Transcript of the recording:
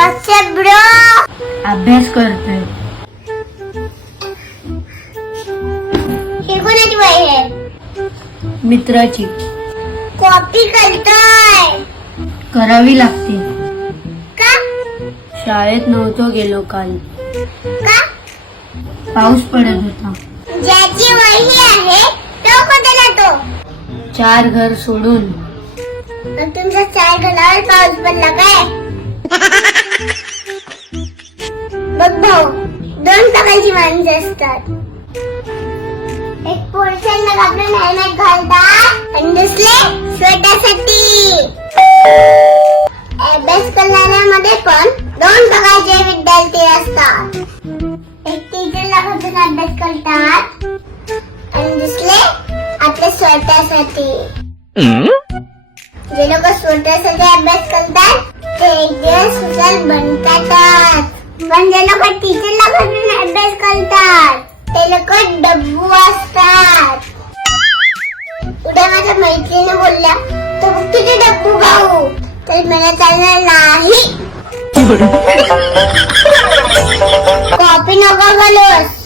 WhatsApp bro. अभ्यास करतोय. हे कोणाची वही आहे? मित्राची. कॉपी करतोय. करावी लागते. का? शाळेत नव्हतो गेलो काल. का? पाऊस पडत होता. ज्याची वही आहे तो कोणता तो? 4 घर सोडून. तुमच्या 4 घरावर पाऊस पडला काय? बघ भाऊ, 2 प्रकारची माणसं असतात. एक पोलिसांना घाबरून हेल्मेट घालतात आणि दुसरे स्वतःसाठी. अभ्यास करणाऱ्यामध्ये पण 2 प्रकारचे विद्यार्थी असतात. एक टीचरला घाबरून अभ्यास करतात आणि दुसरे आपल्या स्वतःसाठी. जे लोक स्वतःसाठी अभ्यास करतात ते एक दिवस हुशार बनतातच. पण जे लोक टीचरला घाबरून अभ्यास करतात ते लोक डब्बू असतात. उद्या माझ्या मैत्रिणी बोलल्या तू किती डब्बू भाऊ, तर मला चालणार नाही. कॉपी नको बोलूस.